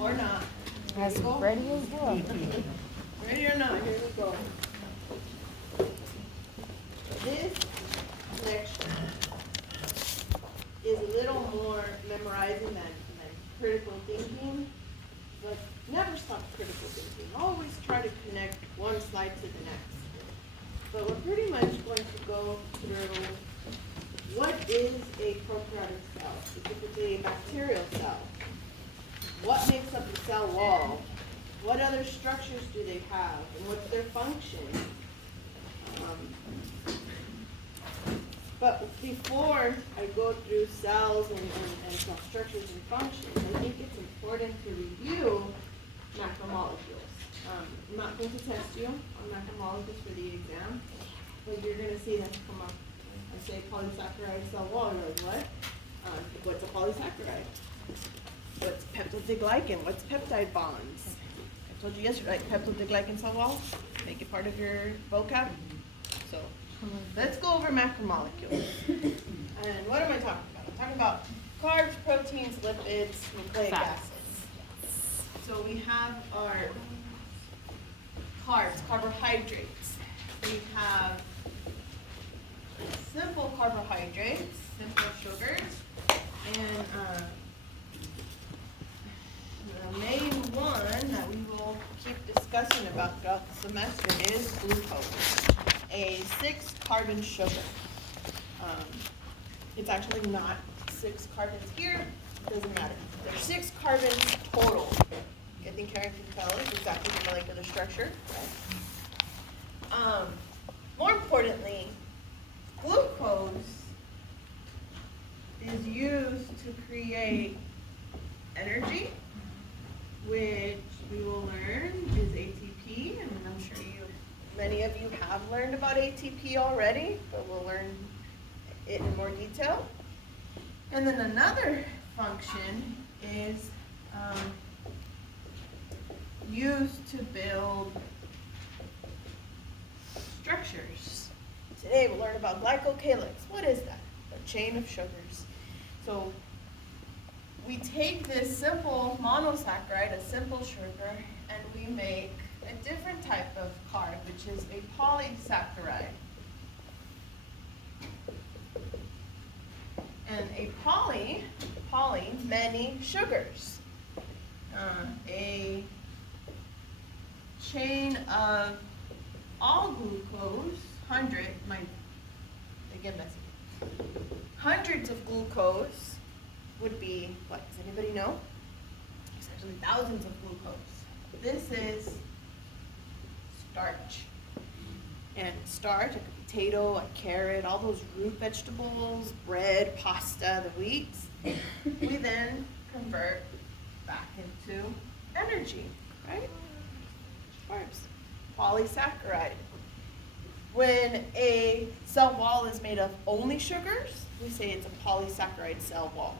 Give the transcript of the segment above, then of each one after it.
Or not. As ready as well. Ready or not, here we go. This lecture is a little more memorizing than critical thinking, but never stop critical thinking. Always try to connect one slide to the next. But we're pretty much going to go through what is a prokaryotic cell, specifically a bacterial cell. What makes up the cell wall? What other structures do they have? And what's their function? But before I go through cells and cell structures and functions, I think it's important to review macromolecules. I'm not going to test you on macromolecules for the exam, but you're going to see them come up. I say polysaccharide cell wall, you're like, what? What's a polysaccharide? What's peptidoglycan? What's peptide bonds? I told you yesterday, like peptidoglycan cell wall, make it part of your vocab. So let's go over macromolecules. And what am I talking about? I'm talking about carbs, proteins, lipids, nucleic acids. So we have our carbs, carbohydrates. We have simple carbohydrates, simple sugars, and the main one that we will keep discussing about throughout the semester is glucose, a 6-carbon sugar. It's actually not 6 carbons here, it doesn't matter. There's 6 carbons total. I think Karen can tell us exactly the molecular structure. Right? More importantly, glucose is used to create energy, which we will learn is ATP, and I'm sure many of you have learned about ATP already, but we'll learn it in more detail. And then another function is used to build structures. Today we'll learn about glycocalyx. What is that? A chain of sugars. So we take this simple monosaccharide, a simple sugar, and we make a different type of carb, which is a polysaccharide. And a poly, many sugars. A chain of all glucose, hundreds of glucose would be, what, does anybody know? There's actually thousands of glucose. This is starch. And starch, like a potato, a carrot, all those root vegetables, bread, pasta, the wheats, we then convert back into energy, right? Carbs. Polysaccharide. When a cell wall is made of only sugars, we say it's a polysaccharide cell wall.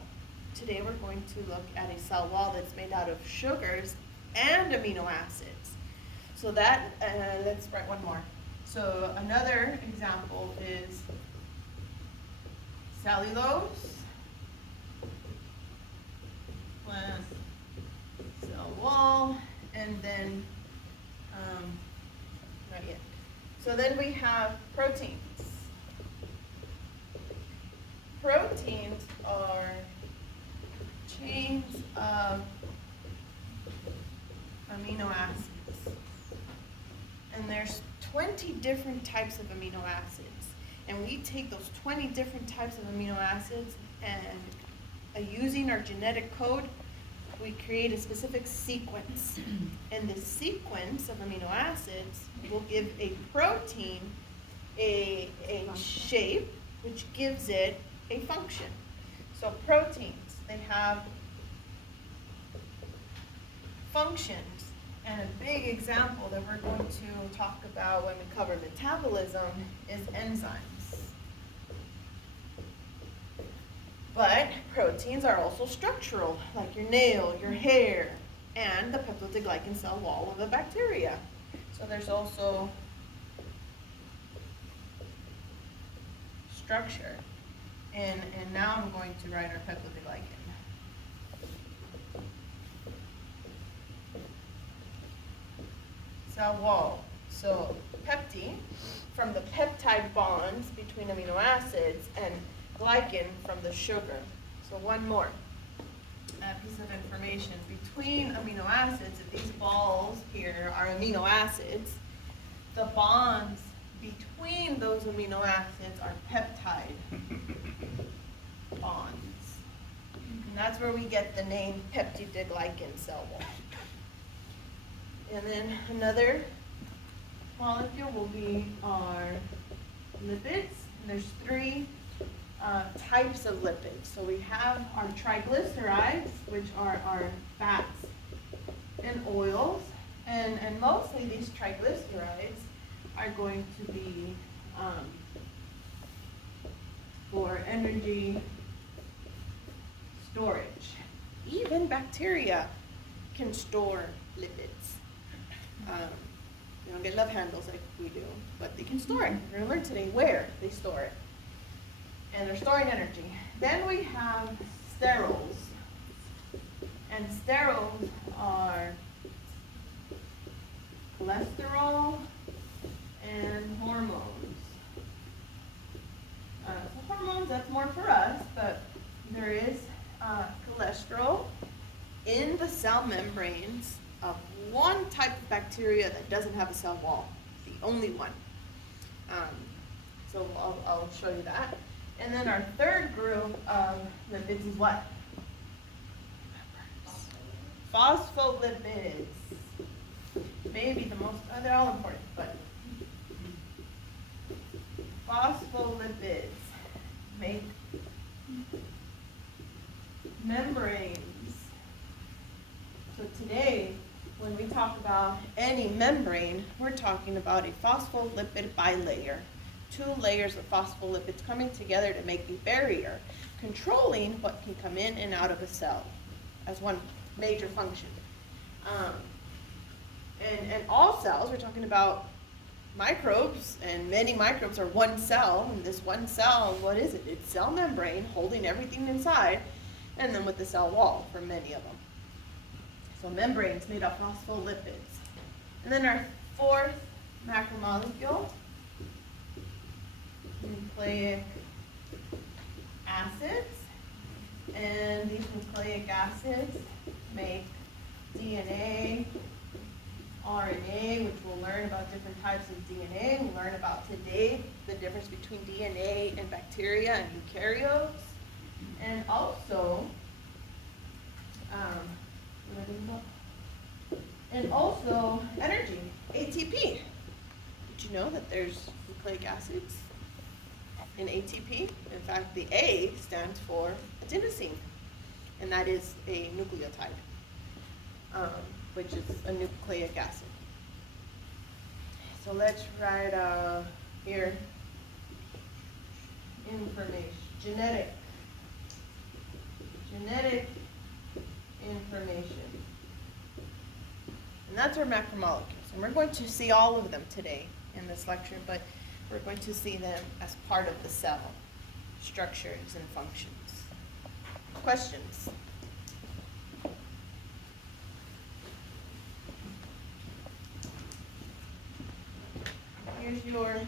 Today we're going to look at a cell wall that's made out of sugars and amino acids. So that, let's write one more. So another example is cellulose, plant cell wall, and then, not yet. So then we have proteins. Proteins are chains of amino acids. And there's 20 different types of amino acids. And we take those 20 different types of amino acids and using our genetic code, we create a specific sequence. And the sequence of amino acids will give a protein a shape, which gives it a function. So proteins, they have functions. And a big example that we're going to talk about when we cover metabolism is enzymes. But proteins are also structural, like your nail, your hair, and the peptidoglycan cell wall of a bacteria. So there's also structure. And now I'm going to write our peptidoglycan. cell wall. So peptide from the peptide bonds between amino acids and glycan from the sugar. So one more piece of information. Between amino acids, if these balls here are amino acids, the bonds between those amino acids are peptide bonds. And that's where we get the name peptidoglycan cell wall. And then another molecule will be our lipids. And there's three types of lipids. So we have our triglycerides, which are our fats and oils. And mostly these triglycerides are going to be for energy storage. Even bacteria can store lipids. They don't get love handles like we do, but they can store it. We're going to learn today where they store it. And they're storing energy. Then we have sterols. And sterols are cholesterol and hormones. So hormones, that's more for us, but there is cholesterol in the cell membranes of one type of bacteria that doesn't have a cell wall, the only one. So I'll show you that. And then our third group of lipids is what? Phospholipids. Maybe the most, they're all important, but phospholipids make membranes. So today, when we talk about any membrane, we're talking about a phospholipid bilayer. Two layers of phospholipids coming together to make a barrier, controlling what can come in and out of a cell as one major function. And all cells, we're talking about microbes, and many microbes are one cell, and this one cell, what is it? It's cell membrane holding everything inside, and then with the cell wall for many of them. So membranes made of phospholipids. And then our fourth macromolecule, nucleic acids. And these nucleic acids make DNA, RNA, which we'll learn about different types of DNA. We'll learn about today the difference between DNA and bacteria and eukaryotes. And also, energy, ATP. Did you know that there's nucleic acids in ATP? In fact, the A stands for adenosine, and that is a nucleotide, which is a nucleic acid. So let's write here information, genetic information. And that's our macromolecules. And we're going to see all of them today in this lecture, but we're going to see them as part of the cell structures and functions. Questions? Here's your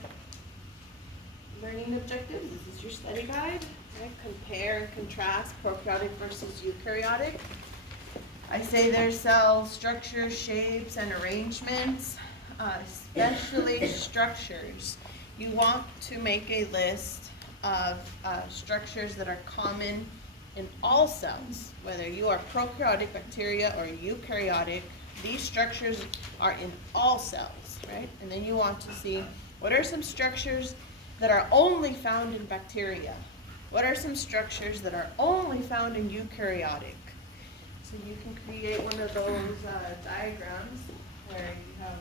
learning objectives. This is your study guide. Right? Compare and contrast prokaryotic versus eukaryotic. I say their cell structures, shapes, and arrangements, especially structures. You want to make a list of structures that are common in all cells, whether you are prokaryotic bacteria or eukaryotic. These structures are in all cells, right? And then you want to see what are some structures that are only found in bacteria. What are some structures that are only found in eukaryotic? So you can create one of those diagrams where you have,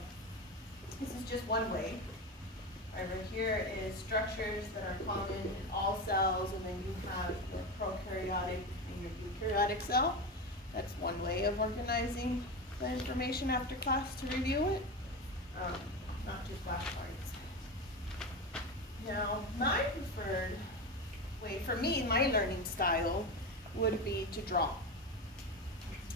this is just one way. Over here is structures that are common in all cells, and then you have your prokaryotic and your eukaryotic cell. That's one way of organizing the information after class to review it, not just flashcards. Now, my preferred way, for me, my learning style would be to draw.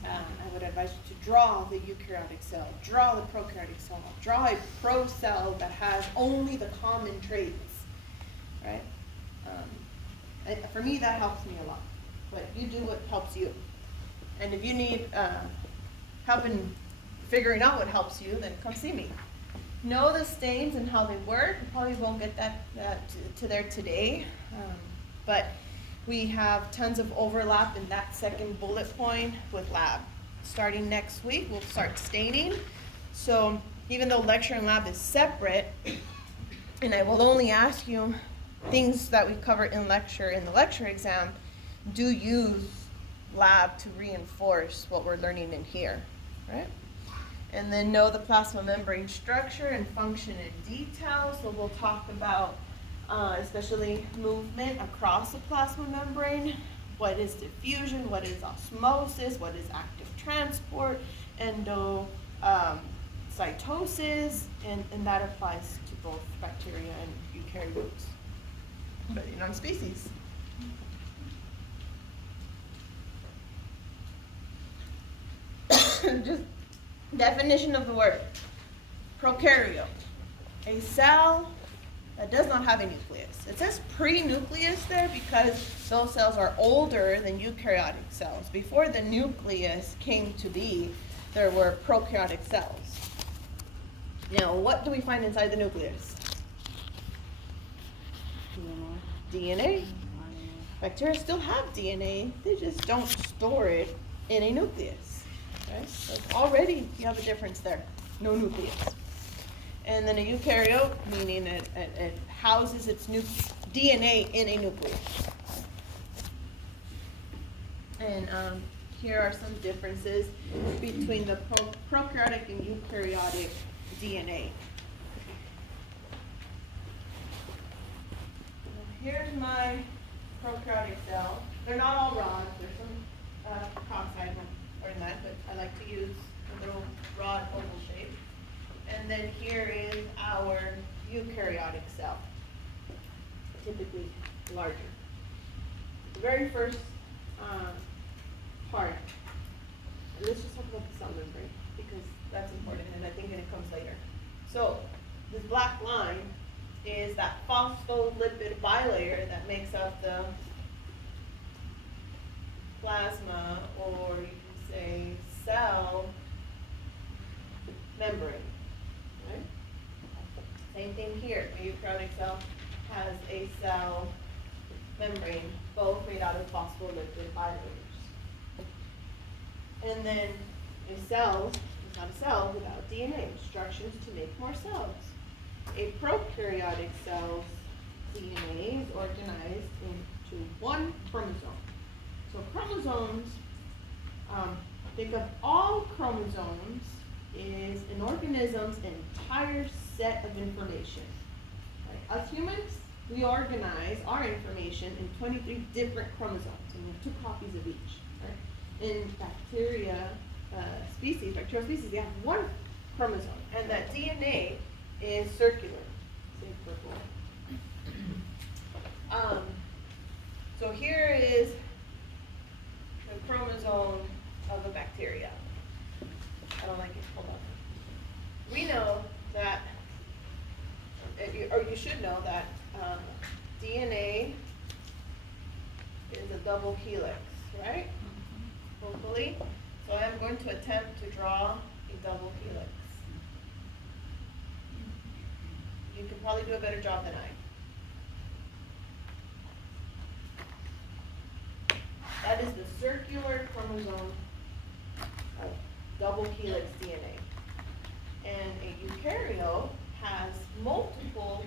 I would advise you to draw the eukaryotic cell, draw the prokaryotic cell, draw a pro cell that has only the common traits, right? For me, that helps me a lot. But you do what helps you. And if you need help in figuring out what helps you, then come see me. Know the stains and how they work. We probably won't get that to there today, but we have tons of overlap in that second bullet point with lab. Starting next week, we'll start staining. So even though lecture and lab is separate, and I will only ask you things that we cover in the lecture exam, do use lab to reinforce what we're learning in here, right? And then know the plasma membrane structure and function in detail. So we'll talk about especially movement across the plasma membrane. What is diffusion? What is osmosis? What is active transport? Cytosis, and that applies to both bacteria and eukaryotes, but in non-species. Just definition of the word. Prokaryote, a cell that does not have a nucleus. It says pre-nucleus there because those cells are older than eukaryotic cells. Before the nucleus came to be, there were prokaryotic cells. Now, what do we find inside the nucleus? DNA. Bacteria still have DNA, they just don't store it in a nucleus. Right? So already you have a difference there, no nucleus. And then a eukaryote, meaning it houses its DNA in a nucleus. And here are some differences between the prokaryotic and eukaryotic DNA. Here's my prokaryotic cell. They're not all rods. There's some cross-eyed or that, but I like to use a little rod oval shape. And then here is our eukaryotic cell, typically larger. The very first part, and let's just talk about the cell membrane because that's important, and I think it comes later. So this black line is that phospholipid bilayer that makes up the plasma, or you can say cell membrane. Right? Same thing here. A eukaryotic cell has a cell membrane, both made out of phospholipid bilayers. And then a cell is not a cell without DNA, instructions to make more cells. A prokaryotic cell's DNA is organized into one chromosome. So chromosomes, think of all chromosomes is an organism's entire set of information. Right? Us humans, we organize our information in 23 different chromosomes, and we have 2 copies of each. Right? In bacterial species, they have 1 chromosome, and that DNA is circular. Say purple. So here is the chromosome of a bacteria. I don't like it. Hold on. We know that, or you should know that DNA is a double helix, right? Hopefully. So I am going to attempt to draw a double helix. You can probably do a better job than I. That is the circular chromosome of double helix DNA. And a eukaryote has multiple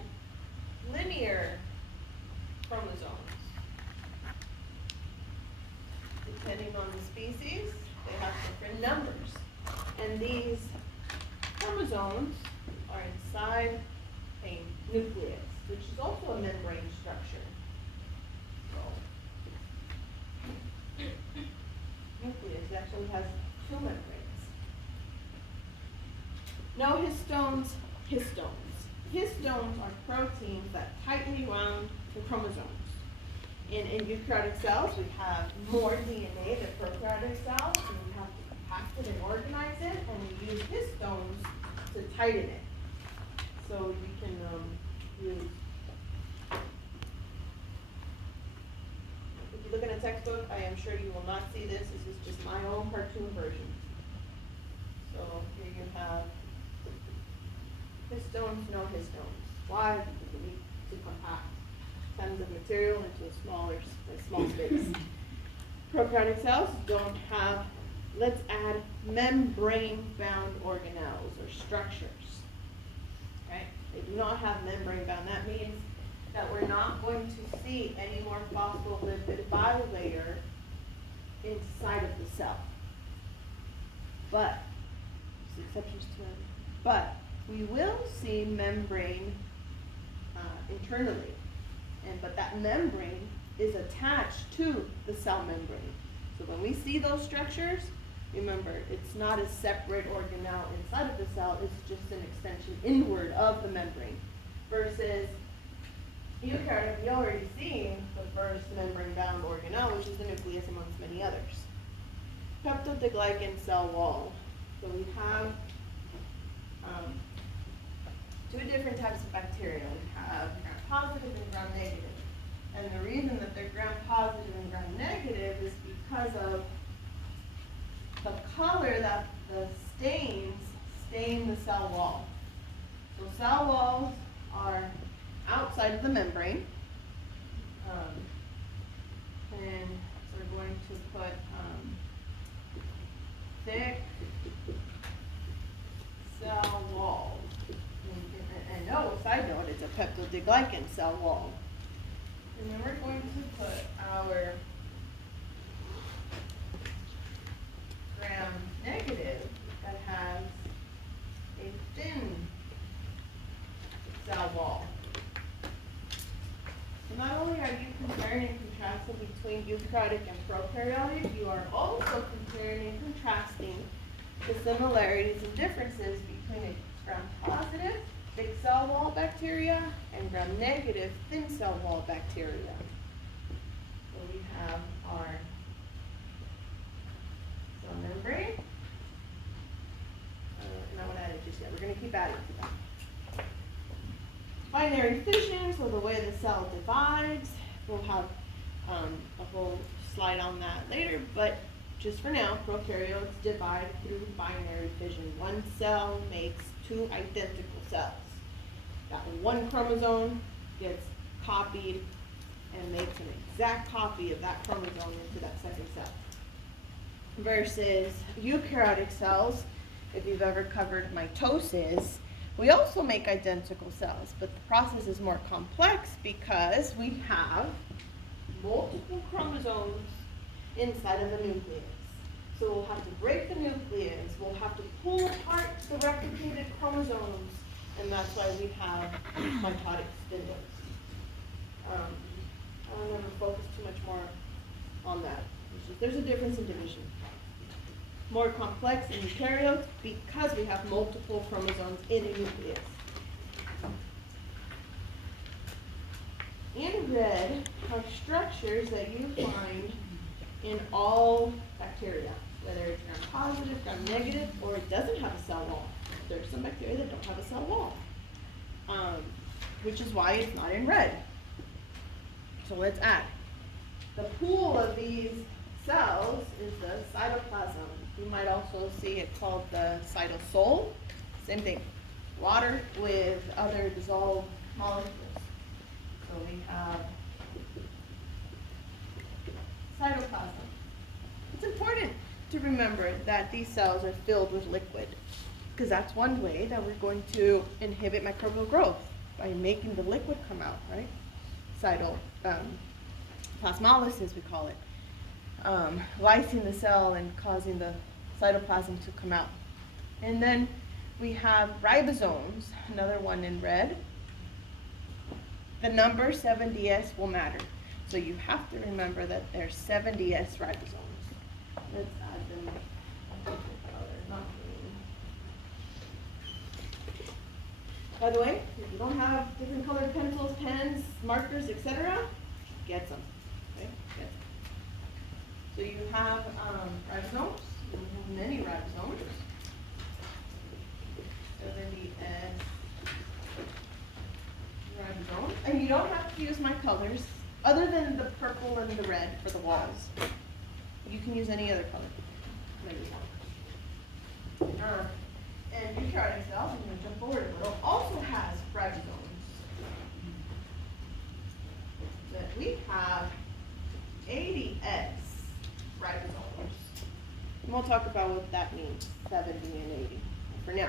linear chromosomes. Depending on the species, they have different numbers. And these chromosomes are inside a nucleus, which is also a membrane structure. Nucleus actually has 2 membranes. No histones. Histones are proteins that tightly wound the chromosomes. In eukaryotic cells, we have more DNA than prokaryotic cells, and we have compact it and organize it, and we use histones to tighten it. So you can use, if you look in a textbook, I am sure you will not see this. This is just my own cartoon version. So here you have histones, no histones. Why? Because we need to compact tons of material into a small space. Prokaryotic cells don't have, let's add membrane-bound organelles or structures. Right? They do not have membrane-bound. That means that we're not going to see any more phospholipid bilayer inside of the cell. But, there's exceptions to it, but we will see membrane internally. But that membrane is attached to the cell membrane. So when we see those structures, remember, it's not a separate organelle inside of the cell, it's just an extension inward of the membrane. Versus eukaryotic, we already seen the first membrane-bound organelle, which is the nucleus amongst many others. Peptidoglycan cell wall. So we have two different types of bacteria. We have gram-positive and gram-negative. And the reason that they're gram-positive and gram-negative is because of the color that the stains stain the cell wall. So cell walls are outside of the membrane. And so we're going to put thick cell walls. And no, side note, it's a peptidoglycan cell wall. And then we're going to put our gram-negative that has a thin cell wall. So not only are you comparing and contrasting between eukaryotic and prokaryotic, you are also comparing and contrasting the similarities and differences between a gram-positive thick cell wall bacteria and gram-negative thin cell wall bacteria. So we have our cell membrane. And I won't add it just yet. We're going to keep adding to that. Binary fission, so the way the cell divides. We'll have a whole slide on that later, but just for now, prokaryotes divide through binary fission. One cell makes two identical cells. That one chromosome gets copied and makes an exact copy of that chromosome into that second cell. Versus eukaryotic cells, if you've ever covered mitosis, we also make identical cells, but the process is more complex because we have multiple chromosomes inside of a nucleus. So we'll have to break the nucleus, we'll have to pull apart the replicated chromosomes, and that's why we have mitotic spindles. I'll never focus too much more on that. There's a difference in division. More complex in eukaryotes because we have multiple chromosomes in a nucleus. In red are structures that you find in all bacteria, whether it's gram-positive, gram-negative, or it doesn't have a cell wall. There's some bacteria that don't have a cell wall, which is why it's not in red. So let's add. The pool of these cells is the cytoplasm. You might also see it called the cytosol. Same thing, water with other dissolved molecules. So we have cytoplasm. It's important to remember that these cells are filled with liquid, because that's one way that we're going to inhibit microbial growth, by making the liquid come out, right? Plasmolysis, we call it. Lysing the cell and causing the cytoplasm to come out. And then we have ribosomes, another one in red. The number 7DS will matter. So you have to remember that there's 7DS ribosomes. Let's add them a different color, not green. By the way, if you don't have different colored pencils, pens, markers, etc., get some. Okay? Get some. So you have ribosomes, and you many ribosomes. 70S ribosomes. And you don't have to use my colors, other than the purple and the red for the walls. You can use any other color that you want. And eukaryotic cells, I'm going to jump forward a little, also has ribosomes. But we have 80S ribosomes. And we'll talk about what that means, 70 and 80. For now,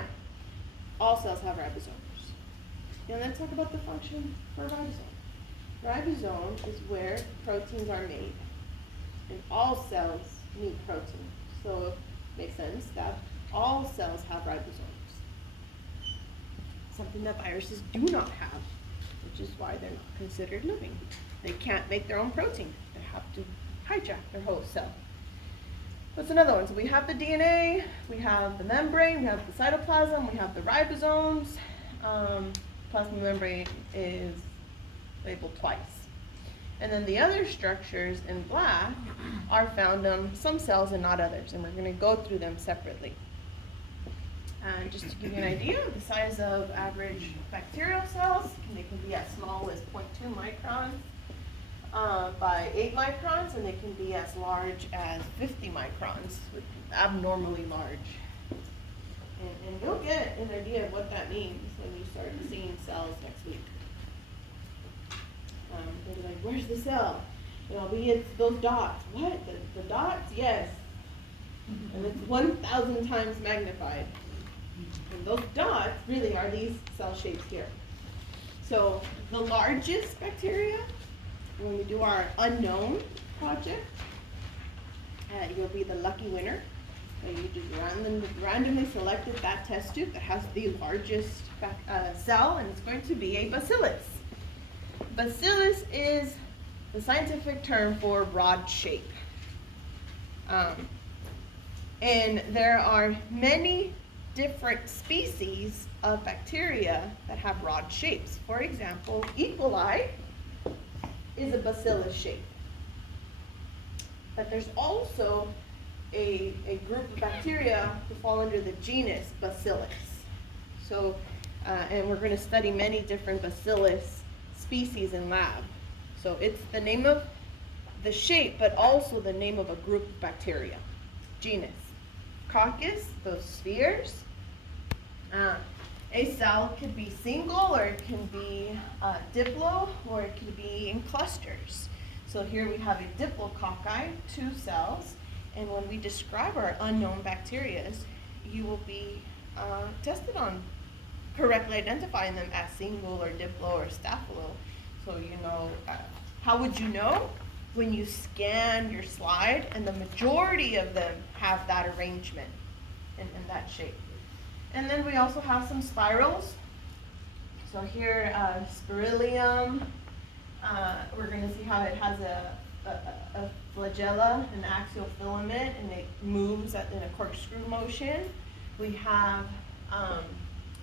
all cells have ribosomes. And let's talk about the function for a ribosome. Ribosome is where proteins are made. And all cells need protein. So it makes sense that all cells have ribosomes. Something that viruses do not have, which is why they're not considered living. They can't make their own protein. They have to hijack their host cell. What's another one? So we have the DNA, we have the membrane, we have the cytoplasm, we have the ribosomes. Plasma membrane is labeled twice. And then the other structures in black are found on some cells and not others, and we're going to go through them separately. And just to give you an idea of the size of average bacterial cells, they can be as small as 0.2 microns by 8 microns, and they can be as large as 50 microns, which is abnormally large. And you'll get an idea of what that means when you start seeing cells next week. They'll be like, where's the cell? It's those dots. What? The dots? Yes. And it's 1,000 times magnified. And those dots really are these cell shapes here. So the largest bacteria, when we do our unknown project, you'll be the lucky winner. So you just randomly selected that test tube that has the largest cell, and it's going to be a bacillus. Bacillus is the scientific term for rod shape. And there are many different species of bacteria that have rod shapes. For example, E. coli is a bacillus shape. But there's also a group of bacteria who fall under the genus Bacillus. So, and we're going to study many different bacillus species in lab. So it's the name of the shape, but also the name of a group of bacteria. Genus. Coccus, those spheres. A cell could be single, or it can be diplo, or it could be in clusters. So here we have a diplococci, 2 cells, and when we describe our unknown bacteria, you will be tested on correctly identifying them as single or diplo or staphylo. So how would you know? When you scan your slide, and the majority of them have that arrangement in that shape. And then we also have some spirals. So here, Spirillum, we're going to see how it has a flagella, an axial filament, and it moves in a corkscrew motion. We have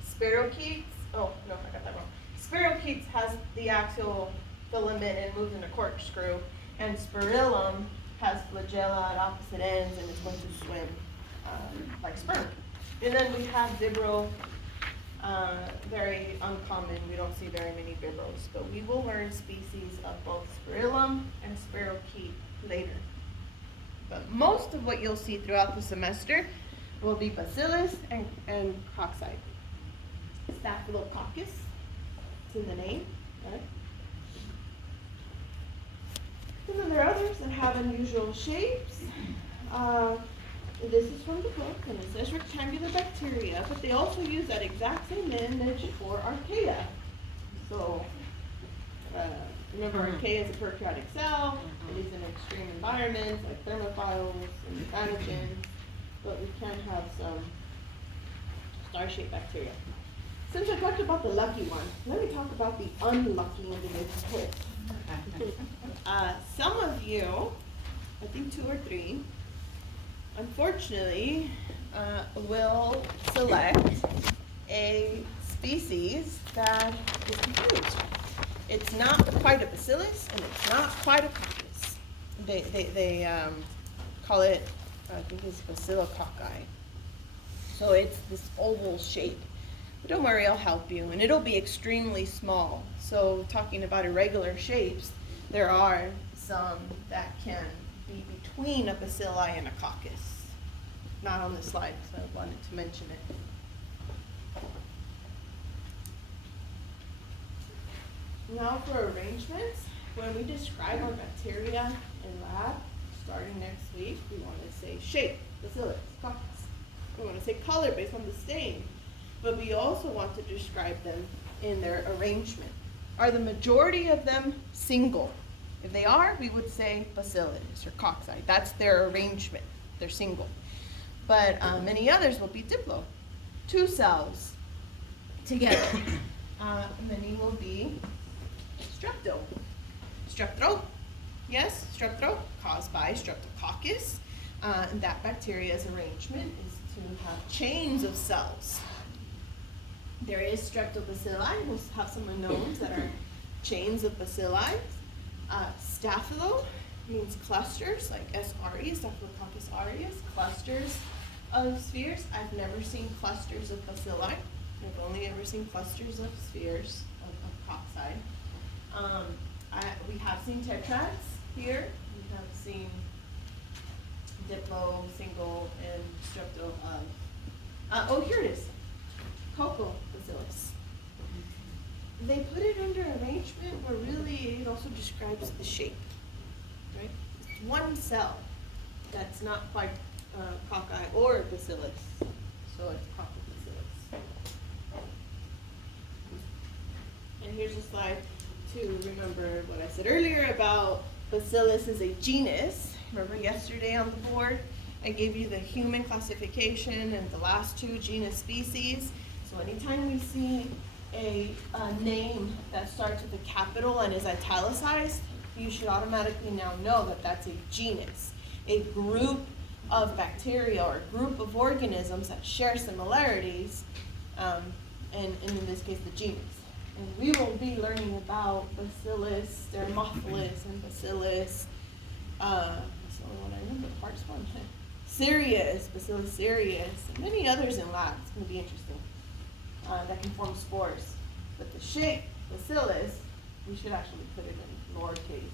spirochetes. Oh, no, I got that wrong. Spirochetes has the axial filament and moves in a corkscrew, and Spirillum has flagella at opposite ends, and it's going to swim like sperm. And then we have vibro, very uncommon. We don't see very many vibros, but we will learn species of both Spirillum and spirochete later. But most of what you'll see throughout the semester will be bacillus and cocci. Staphylococcus, it's in the name, right? And then there are others that have unusual shapes. This is from the book, and it says rectangular bacteria, but they also use that exact same image for archaea. So, remember, archaea is a prokaryotic cell. It is in extreme environments like thermophiles and pathogens, but we can have some star-shaped bacteria. Since I talked about the lucky one, let me talk about the unlucky individual. Some of you, I think 2 or 3, unfortunately, will select a species that is confused. It's not quite a bacillus, and it's not quite a coccus. They call it I think it's bacillococci. So it's this oval shape. But don't worry, I'll help you, and it'll be extremely small. So talking about irregular shapes, there are some that can be between a bacilli and a coccus. Not on this slide, so I wanted to mention it. Now for arrangements, when we describe our bacteria in lab, starting next week, we want to say shape, bacillus, coccus. We want to say color based on the stain, but we also want to describe them in their arrangement. Are the majority of them single? If they are, we would say bacillus or cocci. That's their arrangement. They're single. But many others will be diplo, 2 cells together. Many will be strepto. Streptro, yes, streptro, caused by streptococcus. And that bacteria's arrangement is to have chains of cells. There is streptobacilli, we'll have some unknowns that are chains of bacilli. Staphylo means clusters, like S-aureus, Staphylococcus aureus, clusters of spheres. I've never seen clusters of bacilli. I've only ever seen clusters of spheres of cocci. We have seen tetrads here. We have seen diplo, single, and strepto of, here it is, Cocobacillus. They put it under arrangement where really it also describes the shape, right? It's one cell that's not quite cocci or bacillus, so it's Cocobacillus. And here's a slide to remember what I said earlier about bacillus is a genus. Remember yesterday on the board, I gave you the human classification and the last 2 genus species. So anytime we see a name that starts with a capital and is italicized, you should automatically now know that that's a genus, a group of bacteria or a group of organisms that share similarities, and in this case the genus. And we will be learning about Bacillus thermophilus and Bacillus, that's the only one I remember, the hardest one, Cereus, Bacillus cereus, and many others in lab. It's going to be interesting. That can form spores. But the shape, bacillus, we should actually put it in lowercase.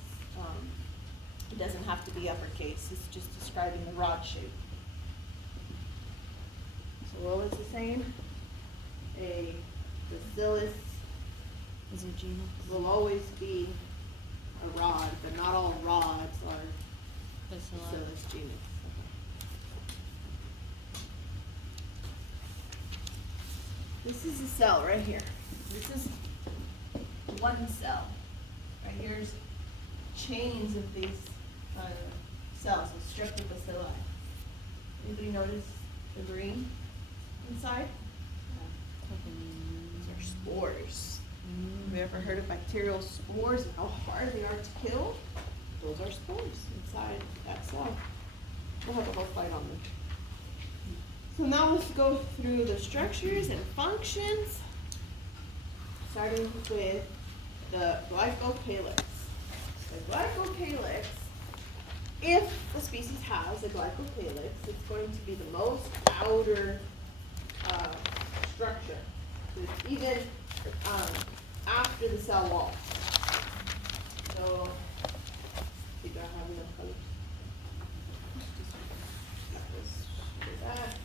It doesn't have to be uppercase. It's just describing the rod shape. So what was it saying? A bacillus Is it genus? will always be a rod, but not all rods are bacillus genus. This is a cell right here. This is one cell. Right here's chains of these cells with streptobacilli. Anybody notice the green inside? These are spores. Have you ever heard of bacterial spores and how hard they are to kill? Those are spores inside that cell. We'll have a whole slide on them. So now let's go through the structures and functions, starting with the glycocalyx. The glycocalyx, if the species has a glycocalyx, it's going to be the most outer structure. So it's even after the cell wall. So, do I have enough colors? Just do that.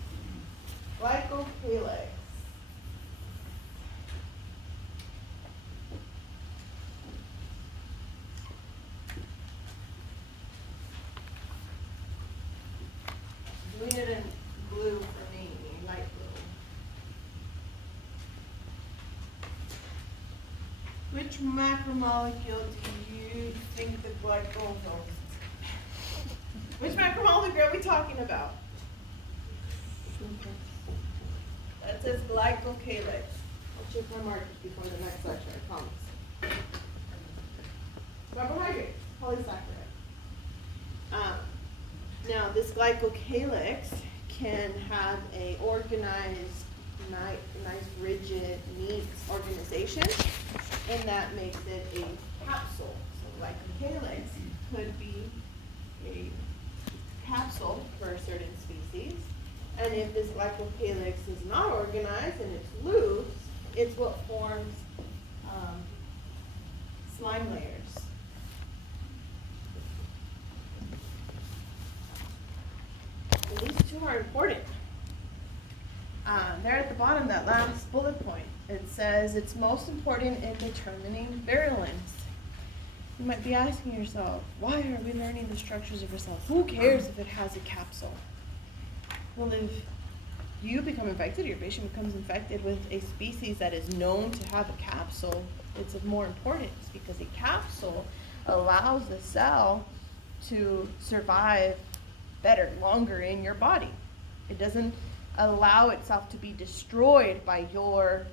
Glycocalyx. Doing it in blue for me, light blue. Which macromolecule do you think the glycol is? Which macromolecule are we talking about? That says glycocalyx. I'll check my markers before the next lecture, I promise. Carbohydrates, polysaccharide. Now, this glycocalyx can have a organized, nice, rigid, neat organization, and that makes it a capsule. So glycocalyx could be a capsule for a certain species. And if this glycocalyx is not organized and it's loose, it's what forms slime layers. And these two are important. There at the bottom, that last bullet point, it says it's most important in determining virulence. You might be asking yourself, why are we learning the structures of ourselves? Who cares if it has a capsule? Well, if you become infected, your patient becomes infected with a species that is known to have a capsule, it's of more importance because a capsule allows the cell to survive better, longer in your body. It doesn't allow itself to be destroyed by your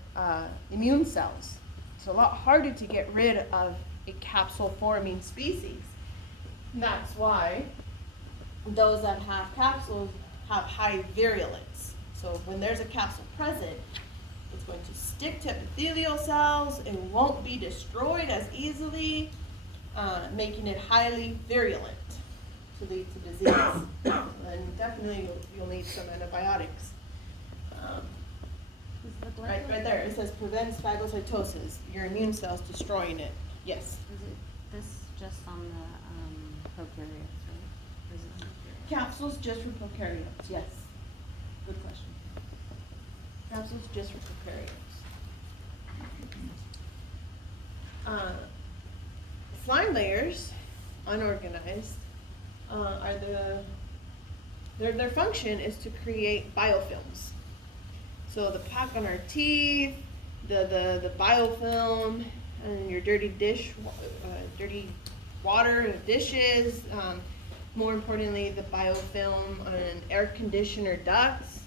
immune cells. It's a lot harder to get rid of a capsule-forming species. And that's why those that have capsules have high virulence. So when there's a capsule present, it's going to stick to epithelial cells. It won't be destroyed as easily, making it highly virulent to lead to disease. And definitely you'll need some antibiotics. Right there, it says prevents phagocytosis, your immune cells destroying it. Yes. Is it this just on the prokaryotes, right? Or is it on the Capsules just for prokaryotes, yes. Good question. Capsules just for prokaryotes. Slime layers, unorganized, their function is to create biofilms. So the plaque on our teeth, the biofilm, and your dirty water, dishes, more importantly, the biofilm on air conditioner ducts.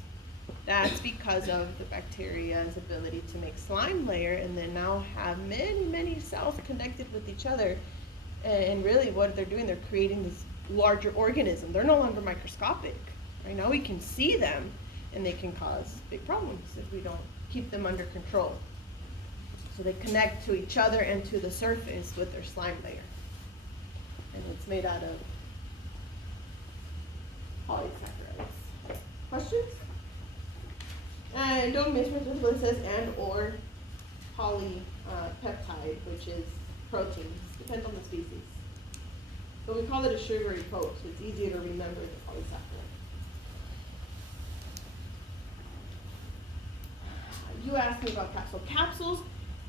That's because of the bacteria's ability to make slime layer and then now have many, many cells connected with each other. And really what they're doing, they're creating this larger organism. They're no longer microscopic. Right now we can see them and they can cause big problems if we don't keep them under control. So they connect to each other and to the surface with their slime layer. And it's made out of polysaccharides. Questions? And don't misrepresent what it says and or polypeptide, which is proteins. Depends on the species. But we call it a sugary coat, so it's easier to remember the polysaccharide. You asked me about capsules. Capsules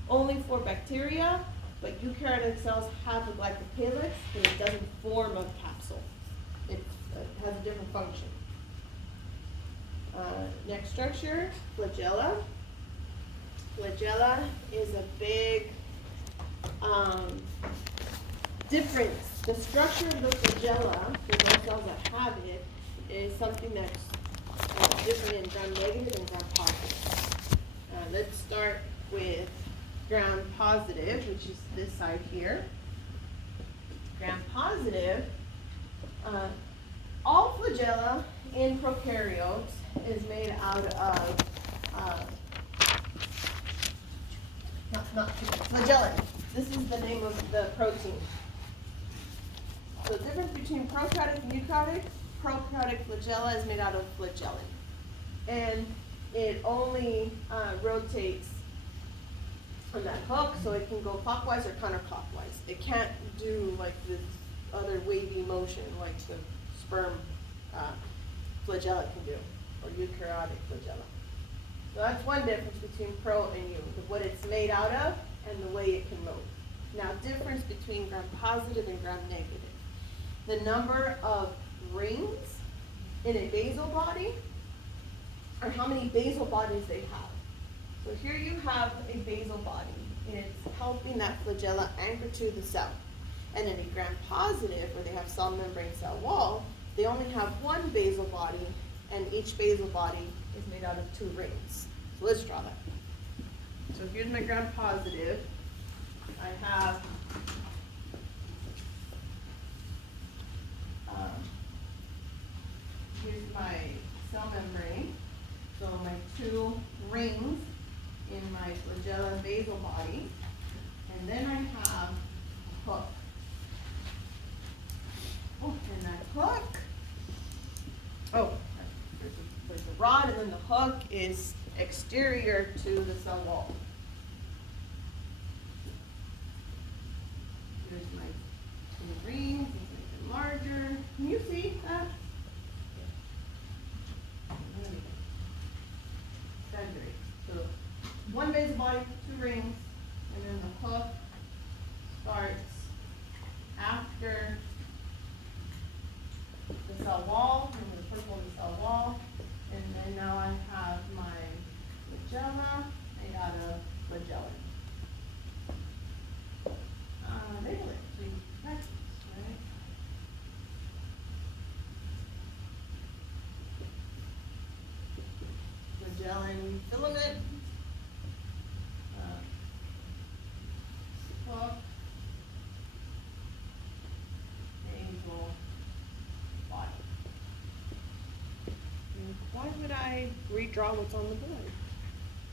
only for bacteria, but eukaryotic cells have a glycocalyx, but it doesn't form a capsule. It has a different function. Next structure, flagella. Flagella is a big difference. The structure of the flagella, for those cells that have it, is something that's different in gram-negative and gram-positive. Let's start with gram-positive, which is this side here. Gram-positive, all flagella in prokaryotes is made out of flagellin. This is the name of the protein. So the difference between prokaryotic and eukaryotic, prokaryotic flagella is made out of flagellin. And it only rotates on that hook, so it can go clockwise or counterclockwise. It can't do like this other wavy motion like the sperm flagella can do, or eukaryotic flagella. So that's one difference between pro and eu, what it's made out of and the way it can move. Now, difference between gram-positive and gram-negative. The number of rings in a basal body, or how many basal bodies they have. So here you have a basal body, and it's helping that flagella anchor to the cell. And in a gram-positive, where they have cell membrane cell wall, they only have one basal body, and each basal body is made out of 2 rings. So let's draw that. So here's my gram-positive. I have here's my cell membrane. So my 2 rings in my flagella basal body, and then I have a hook. Oh, and that hook rod, and then the hook is exterior to the cell wall. Here's my two rings, it's making larger. Can you see that? Exaggerate. So one basal body, two rings, and then the hook starts after the cell wall, and the purple the cell wall, and then now I have my flagella made out of flagellum. Label it, so you can practice, right? Magellan filament, hook, basal body. And why would I redraw what's on the board?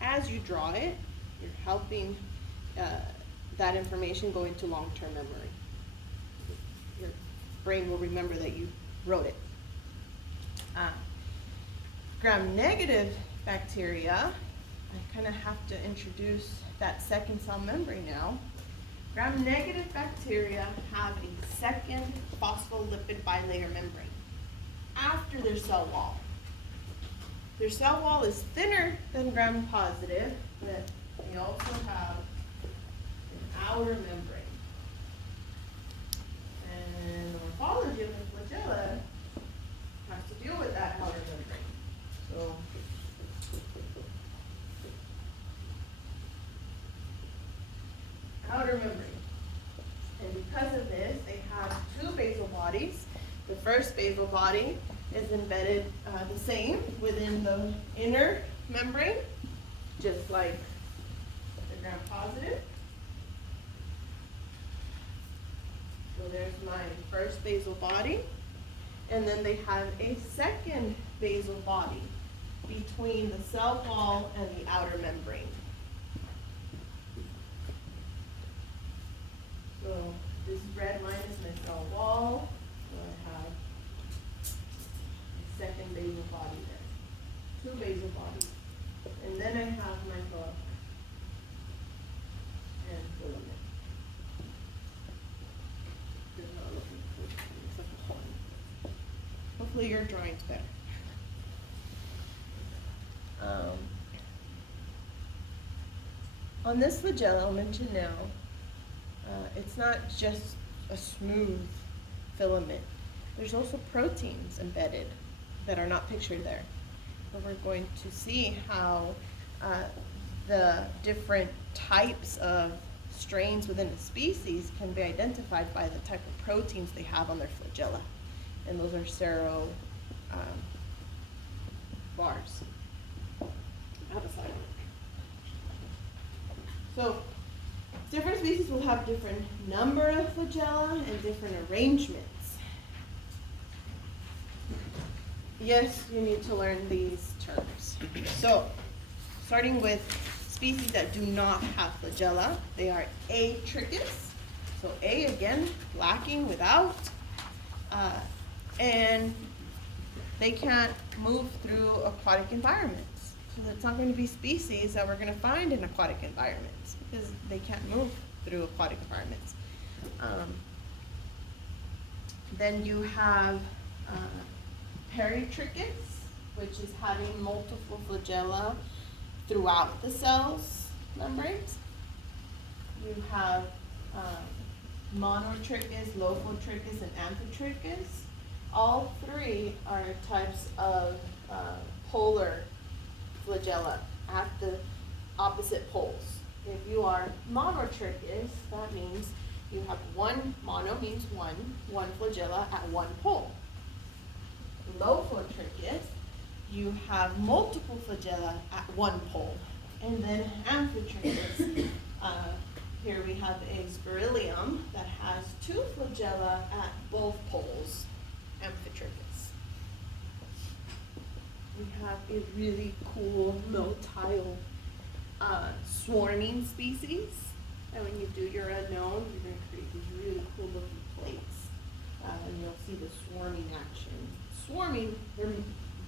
As you draw it, you're helping that information go into long-term memory. Your brain will remember that you wrote it. Gram-negative bacteria, I kind of have to introduce that second cell membrane now. Gram-negative bacteria have a second phospholipid bilayer membrane after their cell wall. Their cell wall is thinner than gram-positive, but they also have an outer membrane. And the morphology of the flagella has to deal with that outer membrane. So, outer membrane. And because of this, they have two basal bodies. The first basal body is embedded the same within the inner membrane, just like the gram-positive. So there's my first basal body. And then they have a second basal body between the cell wall and the outer membrane. So this red line is my cell wall. So I have a second basal body there. Two basal bodies. And then I have my hook and filament. It's not looking good. It's like a horn. Hopefully your drawing's better. On this flagella, I'll mention now, it's not just a smooth filament. There's also proteins embedded that are not pictured there. But we're going to see how the different types of strains within a species can be identified by the type of proteins they have on their flagella. And those are sero bars. Outside. So, different species will have different number of flagella and different arrangements. Yes, you need to learn these terms. So, starting with species that do not have flagella, they are atrichous. So A again, lacking, without, and they can't move through aquatic environments. So that's not going to be species that we're going to find in aquatic environments because they can't move through aquatic environments. Then you have peritrichous, which is having multiple flagella throughout the cell's membranes. You have monotrichous, lophotrichous, and amphitrichous. All three are types of polar flagella at the opposite poles. If you are monotrichous, that means you have one, mono means one flagella at one pole. Lophotrichous, you have multiple flagella at one pole. And then amphitrichous, here we have a beryllium that has two flagella at both poles, amphitrichous. We have a really cool motile swarming species. And when you do your unknown, you're going to create these really cool looking plates. And you'll see the swarming action. Swarming,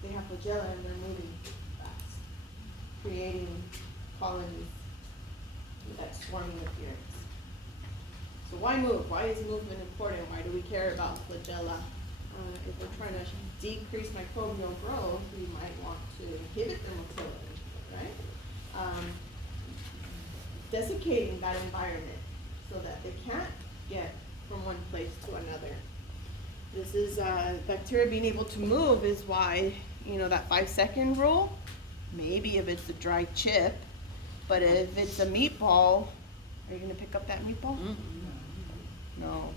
they have flagella and they're moving fast, creating colonies with that swarming appearance. So why move? Why is movement important? Why do we care about flagella? If we're trying to decrease microbial growth, we might want to inhibit their motility, right? Desiccating that environment so that they can't get from one place to another. This is bacteria being able to move is why, that 5-second rule, maybe if it's a dry chip, but if it's a meatball, are you gonna pick up that meatball? No.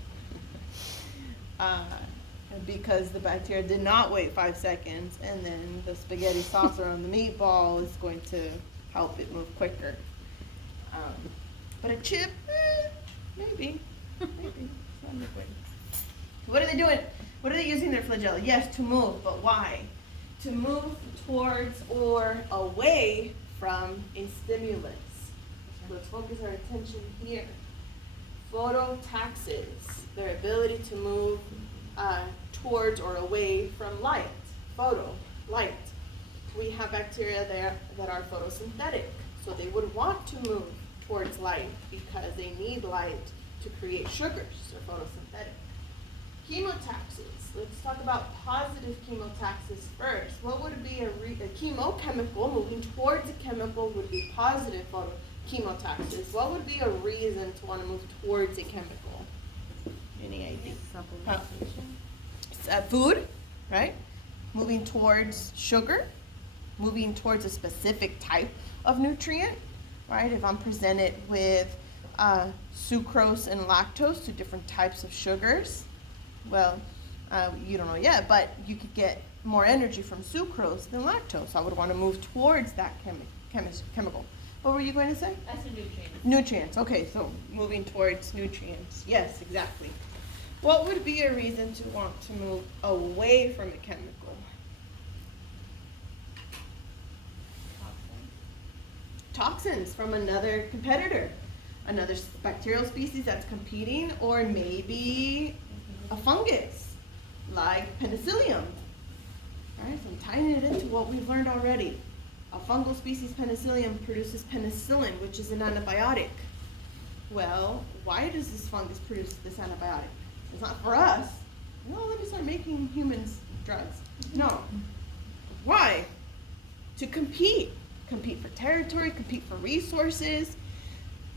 Because the bacteria did not wait 5 seconds, and then the spaghetti sauce around the meatball is going to help it move quicker. But a chip, maybe. What are they doing? What are they using their flagella? Yes, to move, but why? To move towards or away from a stimulus. Let's focus our attention here. Phototaxis, their ability to move towards or away from light. Photo, light. We have bacteria there that are photosynthetic, so they would want to move towards light because they need light to create sugars. They're photosynthetic. Chemotaxis. Let's talk about positive chemotaxis first. What would be a chemochemical moving towards a chemical would be positive chemotaxis. What would be a reason to want to move towards a chemical? Any idea? Supplementation. Food, right? Moving towards sugar, moving towards a specific type of nutrient, right? If I'm presented with sucrose and lactose, two different types of sugars, well, you don't know yet, but you could get more energy from sucrose than lactose. I would want to move towards that chemical. What were you going to say? That's a nutrient. Nutrients. Okay, so moving towards nutrients. Yes, exactly. What would be a reason to want to move away from a chemical? Toxins from another competitor, another bacterial species that's competing, or maybe a fungus like penicillium. All right, so I'm tying it into what we've learned already. A fungal species, penicillium, produces penicillin, which is an antibiotic. Well, why does this fungus produce this antibiotic? It's not for us. No, let me start making humans drugs. No. Why? To compete. Compete for territory, compete for resources.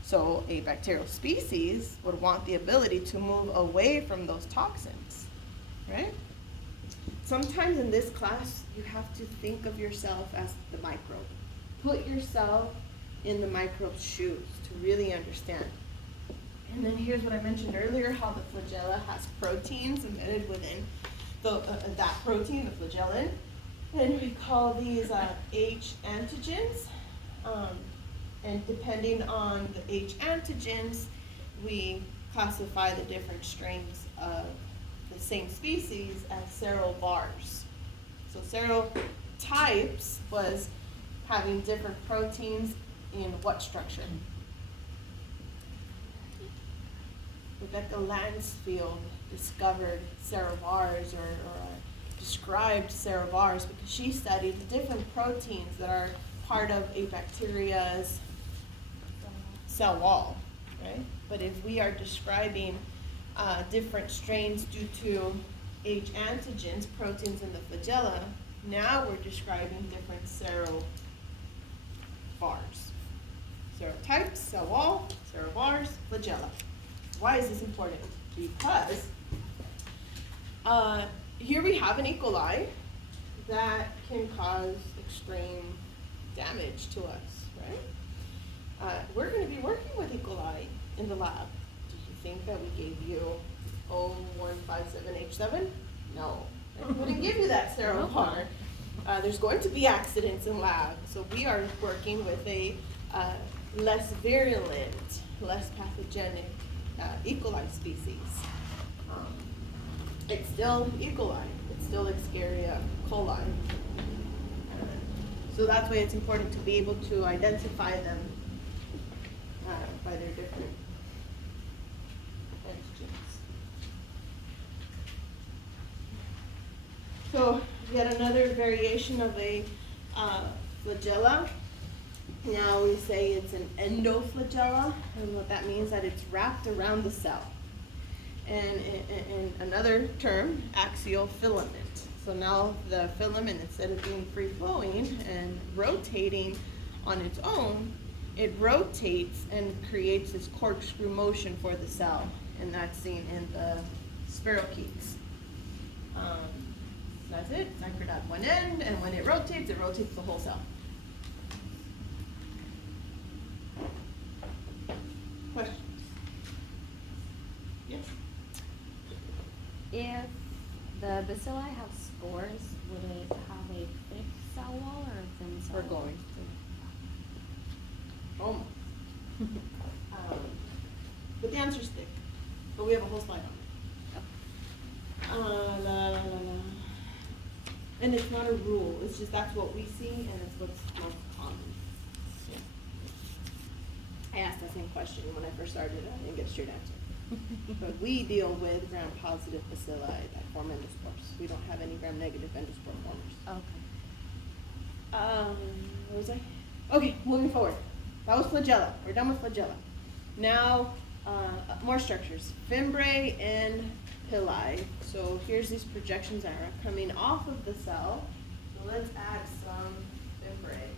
So a bacterial species would want the ability to move away from those toxins, right? Sometimes in this class, you have to think of yourself as the microbe. Put yourself in the microbe's shoes to really understand. And then here's what I mentioned earlier, how the flagella has proteins embedded within that protein, the flagellin. And we call these H antigens. And depending on the H antigens, we classify the different strains of the same species as serovars. So serotypes was having different proteins in what structure? Rebecca Lansfield discovered serovars or described serovars because she studied the different proteins that are part of a bacteria's cell wall, right? But if we are describing different strains due to H antigens, proteins in the flagella, now we're describing different serovars. Serotypes, cell wall, serovars, flagella. Why is this important? Because here we have an E. coli that can cause extreme damage to us, right? We're going to be working with E. coli in the lab. Do you think that we gave you O157H7? No. I wouldn't give you that serovar. There's going to be accidents in lab, so we are working with a less virulent, less pathogenic E. coli species. It's still E. coli. It's still Escherichia coli. So that's why it's important to be able to identify them by their different antigens. So yet another variation of a flagella. Now we say it's an endoflagella, and what that means is that it's wrapped around the cell. And in another term, axial filament. So now the filament, instead of being free-flowing and rotating on its own, it rotates and creates this corkscrew motion for the cell, and that's seen in the spirochetes. That's it, it's anchored at one end, and when it rotates the whole cell. Questions? Yes? If the bacilli have spores, would it have a thick cell wall or a thin cell We're wall? going to. Almost. But the answer's thick. But we have a whole slide on it. And it's not a rule. It's just that's what we see, and it's what's most common. I asked that same question when I first started. I didn't get a straight answer. But we deal with gram-positive bacilli that form endospores. We don't have any gram-negative endospore formers. Okay. What was I? Okay, moving forward. That was flagella. We're done with flagella. Now, more structures. Fimbriae and pili. So here's these projections that are coming off of the cell. So let's add some fimbriae.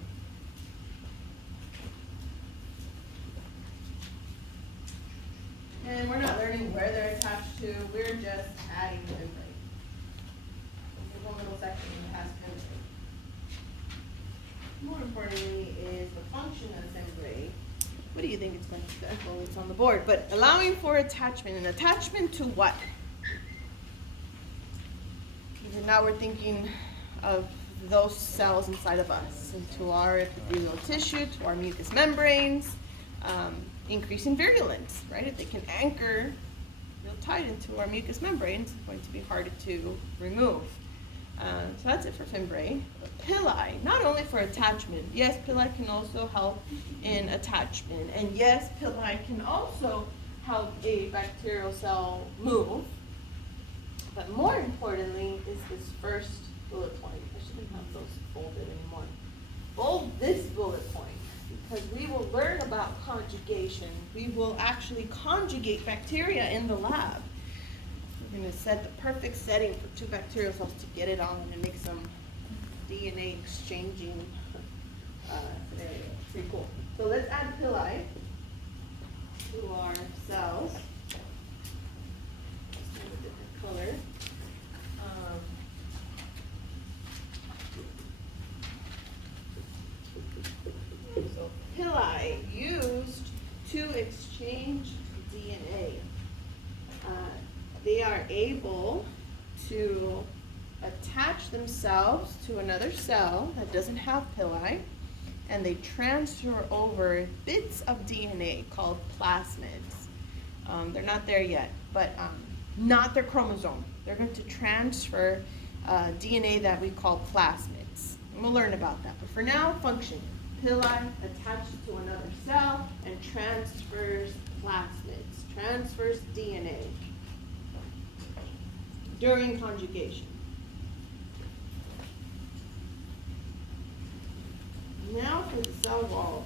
And we're not learning where they're attached to. We're just adding fimbriae. There's one little section that has fimbriae. More importantly is the function of fimbriae. What do you think it's going to do? Well, it's on the board, but allowing for attachment. And attachment to what? And now we're thinking of those cells inside of us, and to our epithelial tissue, to our mucous membranes, increase in virulence, right? If they can anchor real tight into our mucous membranes, it's going to be harder to remove. So that's it for fimbriae. Pili, not only for attachment. Yes, pili can also help in attachment. And yes, pili can also help a bacterial cell move. But more importantly is this first bullet point. I shouldn't have those folded anymore. Fold this bullet point, because we will learn about conjugation. We will actually conjugate bacteria in the lab. We're going to set the perfect setting for two bacterial cells to get it on and make some DNA exchanging scenario. Pretty cool. So let's add pili to our cells. Just a different color. So pili used to exchange DNA. They are able to attach themselves to another cell that doesn't have pili, and they transfer over bits of DNA called plasmids. They're not there yet, but not their chromosome. They're going to transfer DNA that we call plasmids. And we'll learn about that. But for now, function. Pili attaches to another cell and transfers plasmids, transfers DNA during conjugation. Now for the cell wall.